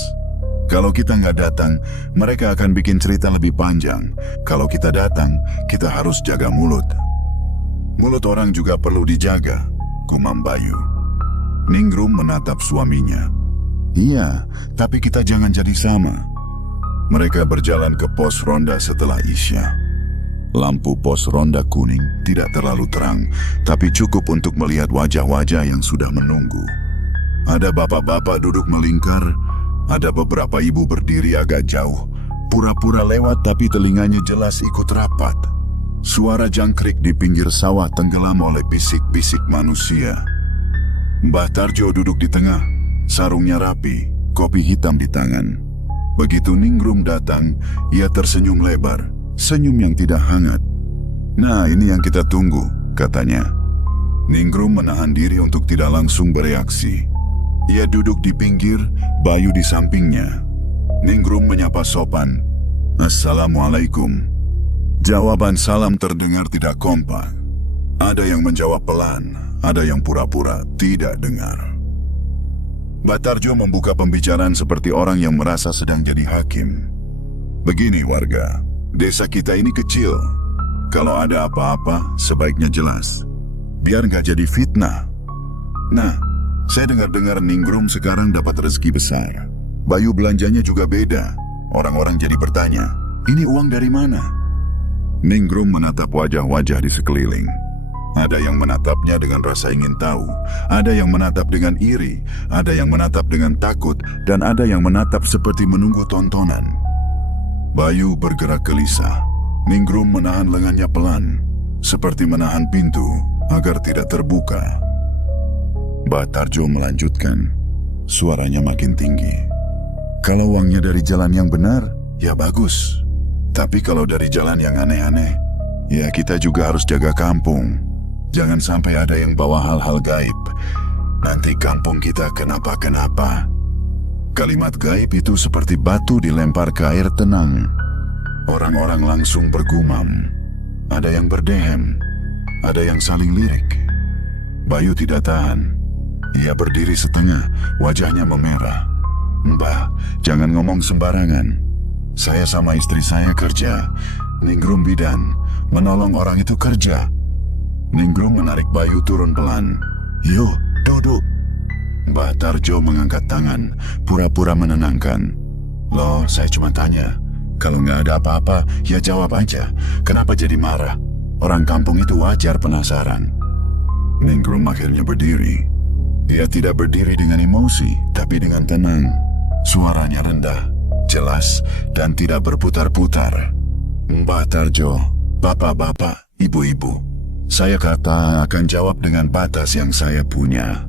Kalau kita nggak datang, mereka akan bikin cerita lebih panjang. Kalau kita datang, kita harus jaga mulut. Mulut orang juga perlu dijaga, gumam Bayu. Ningrum menatap suaminya. Iya, tapi kita jangan jadi sama. Mereka berjalan ke pos ronda setelah Isya. Lampu pos ronda kuning tidak terlalu terang, tapi cukup untuk melihat wajah-wajah yang sudah menunggu. Ada bapak-bapak duduk melingkar, ada beberapa ibu berdiri agak jauh, pura-pura lewat tapi telinganya jelas ikut rapat. Suara jangkrik di pinggir sawah tenggelam oleh bisik-bisik manusia. Mbah Tarjo duduk di tengah, sarungnya rapi, kopi hitam di tangan. Begitu Ningrum datang, ia tersenyum lebar, senyum yang tidak hangat. Nah, ini yang kita tunggu, katanya. Ningrum menahan diri untuk tidak langsung bereaksi. Ia duduk di pinggir, Bayu di sampingnya. Ningrum menyapa sopan. Assalamualaikum. Jawaban salam terdengar tidak kompak. Ada yang menjawab pelan, ada yang pura-pura tidak dengar. Mbak Tarjo membuka pembicaraan seperti orang yang merasa sedang jadi hakim. Begini warga, desa kita ini kecil. Kalau ada apa-apa, sebaiknya jelas. Biar nggak jadi fitnah. Nah, saya dengar-dengar Ningrum sekarang dapat rezeki besar. Bayu belanjanya juga beda. Orang-orang jadi bertanya, ini uang dari mana? Ningrum menatap wajah-wajah di sekeliling. Ada yang menatapnya dengan rasa ingin tahu, ada yang menatap dengan iri, ada yang menatap dengan takut, dan ada yang menatap seperti menunggu tontonan. Bayu bergerak gelisah. Ningrum menahan lengannya pelan, seperti menahan pintu agar tidak terbuka. Mbak Tarjo melanjutkan, suaranya makin tinggi. Kalau uangnya dari jalan yang benar, ya bagus. Tapi kalau dari jalan yang aneh-aneh, ya kita juga harus jaga kampung. Jangan sampai ada yang bawa hal-hal gaib. Nanti kampung kita kenapa-kenapa. Kalimat gaib itu seperti batu dilempar ke air tenang. Orang-orang langsung bergumam. Ada yang berdehem, ada yang saling lirik. Bayu tidak tahan. Ia berdiri setengah, wajahnya memerah. Mbah, jangan ngomong sembarangan. Saya sama istri saya kerja. Ningrum bidan, menolong orang itu kerja. Ningrum menarik Bayu turun pelan. Yuk, duduk. Mbah Tarjo mengangkat tangan, pura-pura menenangkan. Loh, saya cuma tanya. Kalau nggak ada apa-apa, ya jawab aja. Kenapa jadi marah? Orang kampung itu wajar penasaran. Ningrum akhirnya berdiri. Ia tidak berdiri dengan emosi, tapi dengan tenang. Suaranya rendah, jelas, dan tidak berputar-putar. Mbah Tarjo, bapak-bapak, ibu-ibu, saya kata akan jawab dengan batas yang saya punya.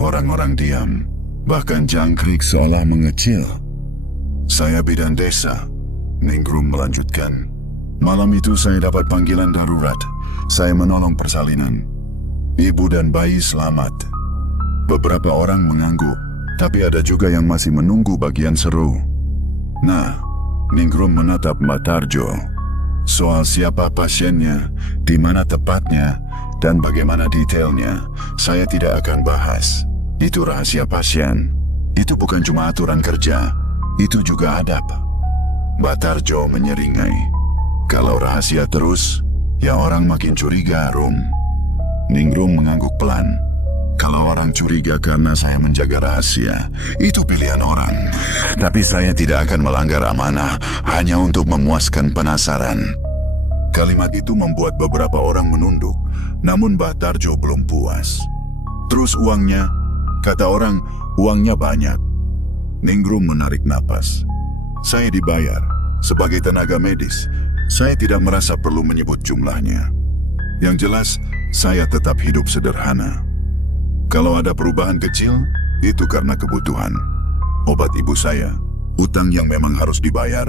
Orang-orang diam, bahkan jangkrik seolah mengecil. Saya bidan desa, Ningrum melanjutkan. Malam itu saya dapat panggilan darurat. Saya menolong persalinan. Ibu dan bayi selamat. Beberapa orang mengangguk, tapi ada juga yang masih menunggu bagian seru. Nah, Ningrum menatap Mbak Tarjo. Soal siapa pasiennya, di mana tepatnya, dan bagaimana detailnya, saya tidak akan bahas. Itu rahasia pasien. Itu bukan cuma aturan kerja, itu juga adab. Mbak Tarjo menyeringai. Kalau rahasia terus, ya orang makin curiga, Rum. Ningrum mengangguk pelan. Kalau orang curiga karena saya menjaga rahasia, itu pilihan orang. Tapi saya tidak akan melanggar amanah hanya untuk memuaskan penasaran. Kalimat itu membuat beberapa orang menunduk. Namun Mbah Tarjo belum puas. "Terus uangnya?" Kata orang, "Uangnya banyak." Ningrum menarik napas. "Saya dibayar. Sebagai tenaga medis, saya tidak merasa perlu menyebut jumlahnya. Yang jelas, saya tetap hidup sederhana. Kalau ada perubahan kecil, itu karena kebutuhan. Obat ibu saya, utang yang memang harus dibayar,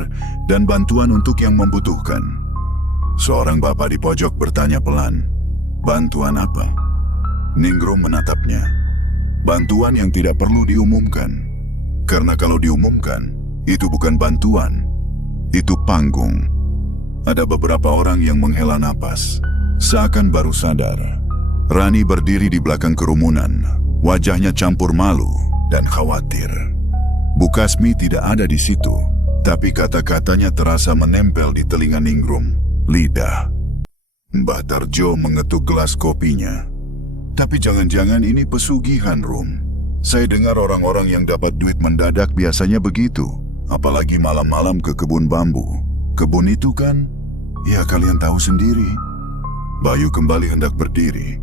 dan bantuan untuk yang membutuhkan." Seorang bapak di pojok bertanya pelan, "Bantuan apa?" Ningrum menatapnya. "Bantuan yang tidak perlu diumumkan. Karena kalau diumumkan, itu bukan bantuan, itu panggung." Ada beberapa orang yang menghela napas, seakan baru sadar. Rani berdiri di belakang kerumunan, wajahnya campur malu dan khawatir. Bu Kasmi tidak ada di situ, tapi kata-katanya terasa menempel di telinga Ningrum. "Lidah." Mbah Tarjo mengetuk gelas kopinya. "Tapi jangan-jangan ini pesugihan, Rum. Saya dengar orang-orang yang dapat duit mendadak biasanya begitu, apalagi malam-malam ke kebun bambu. Kebun itu kan, ya kalian tahu sendiri." Bayu kembali hendak berdiri.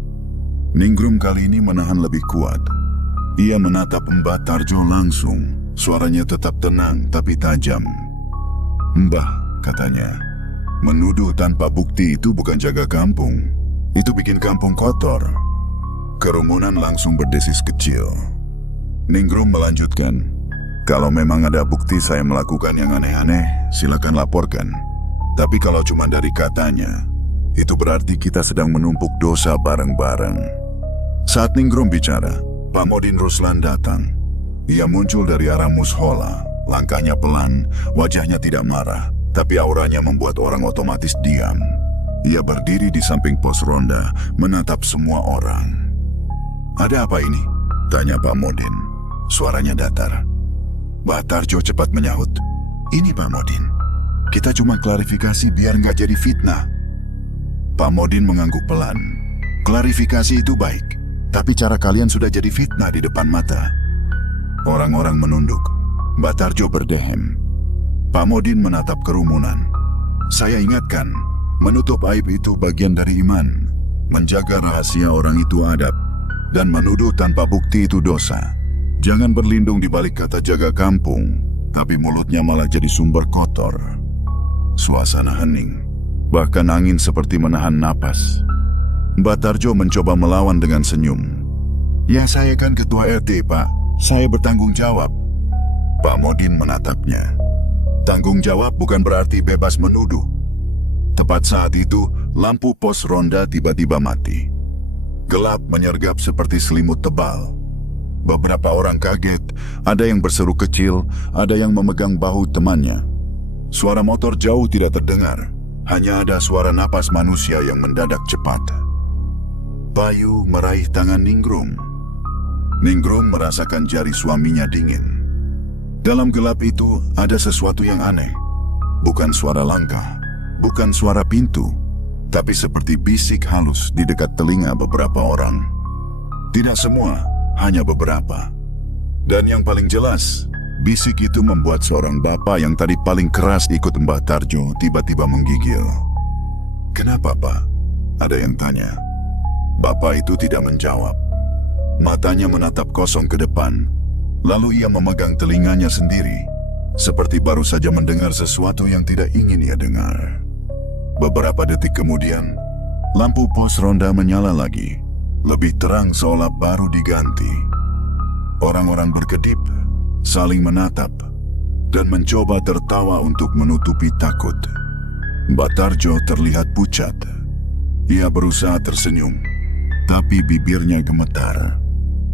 Ningrum kali ini menahan lebih kuat. Ia menatap Mbah Tarjo langsung, suaranya tetap tenang tapi tajam. "Mbah," katanya, "menuduh tanpa bukti itu bukan jaga kampung. Itu bikin kampung kotor." Kerumunan langsung berdesis kecil. Ningrum melanjutkan, "Kalau memang ada bukti saya melakukan yang aneh-aneh, silakan laporkan. Tapi kalau cuma dari katanya, itu berarti kita sedang menumpuk dosa bareng-bareng." Saat Ningrum bicara, Pak Modin Ruslan datang. Ia muncul dari arah mushola, langkahnya pelan, wajahnya tidak marah, tapi auranya membuat orang otomatis diam. Ia berdiri di samping pos ronda, menatap semua orang. "Ada apa ini?" tanya Pak Modin. Suaranya datar. Mbah Tarjo cepat menyahut, "Ini Pak Modin, kita cuma klarifikasi biar nggak jadi fitnah." Pak Modin mengangguk pelan. "Klarifikasi itu baik, tapi cara kalian sudah jadi fitnah di depan mata." Orang-orang menunduk. Mbah Tarjo berdehem. Pak Modin menatap kerumunan. "Saya ingatkan, menutup aib itu bagian dari iman. Menjaga rahasia orang itu adab. Dan menuduh tanpa bukti itu dosa. Jangan berlindung di balik kata jaga kampung, tapi mulutnya malah jadi sumber kotor." Suasana hening. Bahkan angin seperti menahan napas. Mbah Tarjo mencoba melawan dengan senyum. "Ya saya kan ketua RT, Pak. Saya bertanggung jawab." Pak Modin menatapnya. "Tanggung jawab bukan berarti bebas menuduh." Tepat saat itu, lampu pos ronda tiba-tiba mati. Gelap menyergap seperti selimut tebal. Beberapa orang kaget, ada yang berseru kecil, ada yang memegang bahu temannya. Suara motor jauh tidak terdengar, hanya ada suara napas manusia yang mendadak cepat. Bayu meraih tangan Ningrum. Ningrum merasakan jari suaminya dingin. Dalam gelap itu ada sesuatu yang aneh. Bukan suara langkah, bukan suara pintu, tapi seperti bisik halus di dekat telinga beberapa orang. Tidak semua, hanya beberapa. Dan yang paling jelas, bisik itu membuat seorang bapak yang tadi paling keras ikut Mbah Tarjo tiba-tiba menggigil. "Kenapa, Pak?" ada yang tanya. Bapak itu tidak menjawab. Matanya menatap kosong ke depan, lalu ia memegang telinganya sendiri, seperti baru saja mendengar sesuatu yang tidak ingin ia dengar. Beberapa detik kemudian, lampu pos ronda menyala lagi, lebih terang seolah baru diganti. Orang-orang berkedip, saling menatap, dan mencoba tertawa untuk menutupi takut. Mbah Tarjo terlihat pucat. Ia berusaha tersenyum, tapi bibirnya gemetar.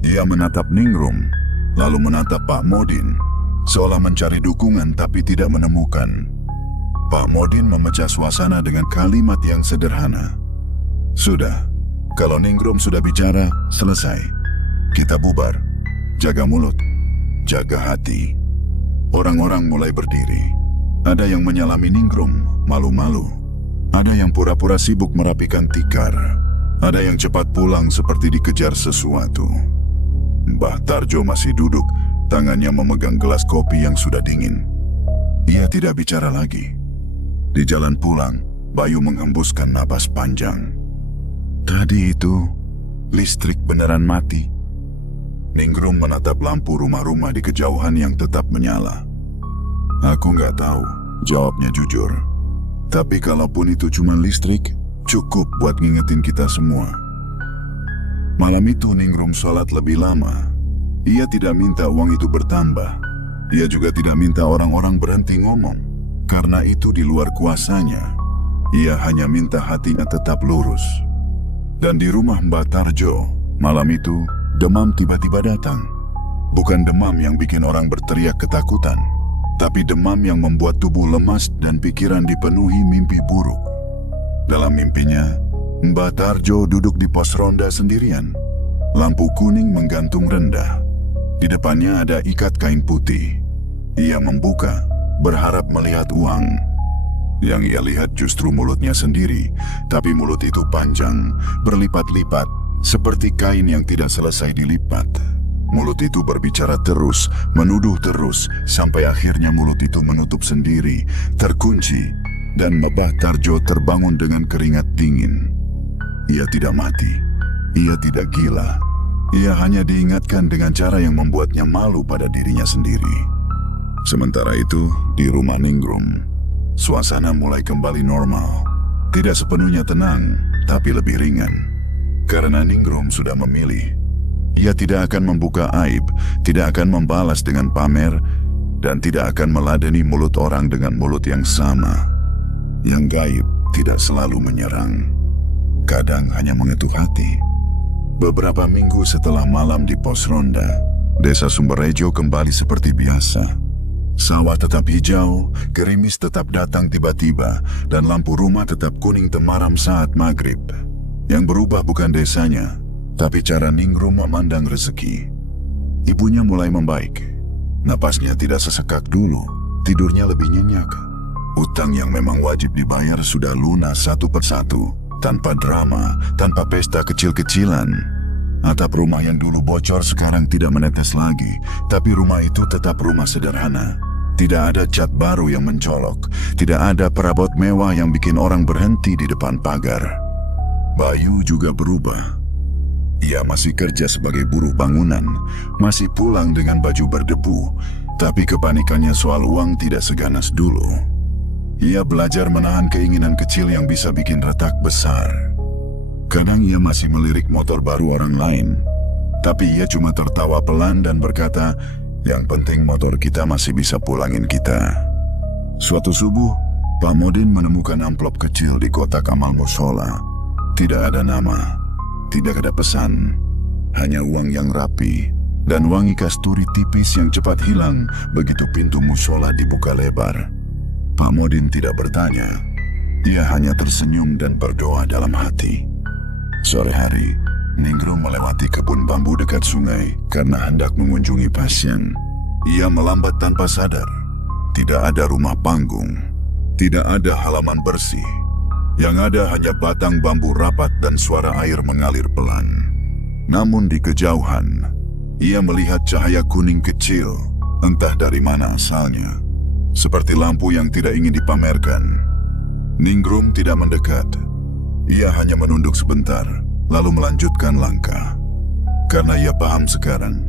Ia menatap Ningrum, lalu menatap Pak Modin, seolah mencari dukungan tapi tidak menemukan. Pak Modin memecah suasana dengan kalimat yang sederhana. "Sudah, kalau Ningrum sudah bicara, selesai. Kita bubar. Jaga mulut, jaga hati." Orang-orang mulai berdiri. Ada yang menyalami Ningrum, malu-malu. Ada yang pura-pura sibuk merapikan tikar. Ada yang cepat pulang seperti dikejar sesuatu. Mbah Tarjo masih duduk, tangannya memegang gelas kopi yang sudah dingin. Ia tidak bicara lagi. Di jalan pulang, Bayu menghembuskan napas panjang. Tadi itu, listrik beneran mati. Ningrum menatap lampu rumah-rumah di kejauhan yang tetap menyala. Aku nggak tahu, jawabnya jujur. Tapi kalaupun itu cuma listrik, cukup buat ngingetin kita semua. Malam itu Ningrum sholat lebih lama. Ia tidak minta uang itu bertambah. Ia juga tidak minta orang-orang berhenti ngomong. Karena itu di luar kuasanya. Ia hanya minta hatinya tetap lurus. Dan di rumah Mbak Tarjo, malam itu demam tiba-tiba datang. Bukan demam yang bikin orang berteriak ketakutan, tapi demam yang membuat tubuh lemas dan pikiran dipenuhi mimpi buruk. Dalam mimpinya, Mbak Tarjo duduk di pos ronda sendirian. Lampu kuning menggantung rendah. Di depannya ada ikat kain putih. Ia membuka, berharap melihat uang. Yang ia lihat justru mulutnya sendiri, tapi mulut itu panjang, berlipat-lipat, seperti kain yang tidak selesai dilipat. Mulut itu berbicara terus, menuduh terus, sampai akhirnya mulut itu menutup sendiri, terkunci, dan Mbah Tarjo terbangun dengan keringat dingin. Ia tidak mati, ia tidak gila. Ia hanya diingatkan dengan cara yang membuatnya malu pada dirinya sendiri. Sementara itu, di rumah Ningrum, suasana mulai kembali normal. Tidak sepenuhnya tenang, tapi lebih ringan. Karena Ningrum sudah memilih. Ia tidak akan membuka aib, tidak akan membalas dengan pamer, dan tidak akan meladeni mulut orang dengan mulut yang sama. Yang gaib tidak selalu menyerang. Kadang hanya mengetuk hati. Beberapa minggu setelah malam di pos ronda, desa Sumberrejo kembali seperti biasa. Sawah tetap hijau, gerimis tetap datang tiba-tiba, dan lampu rumah tetap kuning temaram saat maghrib. Yang berubah bukan desanya, tapi cara Ningrum memandang rezeki. Ibunya mulai membaik. Napasnya tidak sesekak dulu, tidurnya lebih nyenyak. Utang yang memang wajib dibayar sudah lunas satu persatu. Tanpa drama, tanpa pesta kecil-kecilan. Atap rumah yang dulu bocor sekarang tidak menetes lagi, tapi rumah itu tetap rumah sederhana. Tidak ada cat baru yang mencolok, tidak ada perabot mewah yang bikin orang berhenti di depan pagar. Bayu juga berubah. Ia masih kerja sebagai buruh bangunan, masih pulang dengan baju berdebu, tapi kepanikannya soal uang tidak seganas dulu. Ia belajar menahan keinginan kecil yang bisa bikin retak besar. Kadang ia masih melirik motor baru orang lain, tapi ia cuma tertawa pelan dan berkata, "Yang penting motor kita masih bisa pulangin kita." Suatu subuh, Pak Modin menemukan amplop kecil di kotak amal musola. Tidak ada nama, tidak ada pesan, hanya uang yang rapi dan wangi kasturi tipis yang cepat hilang begitu pintu musola dibuka lebar. Pak Modin tidak bertanya, ia hanya tersenyum dan berdoa dalam hati. Sore hari, Ningrum melewati kebun bambu dekat sungai karena hendak mengunjungi pasien. Ia melambat tanpa sadar. Tidak ada rumah panggung, tidak ada halaman bersih. Yang ada hanya batang bambu rapat dan suara air mengalir pelan. Namun di kejauhan, ia melihat cahaya kuning kecil, entah dari mana asalnya. Seperti lampu yang tidak ingin dipamerkan. Ningrum tidak mendekat. Ia hanya menunduk sebentar, lalu melanjutkan langkah. Karena ia paham sekarang,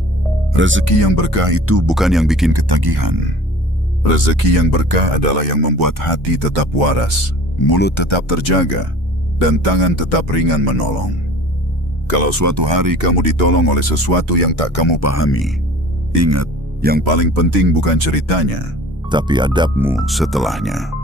rezeki yang berkah itu bukan yang bikin ketagihan. Rezeki yang berkah adalah yang membuat hati tetap waras, mulut tetap terjaga, dan tangan tetap ringan menolong. Kalau suatu hari kamu ditolong oleh sesuatu yang tak kamu pahami, ingat, yang paling penting bukan ceritanya, tapi adabmu setelahnya.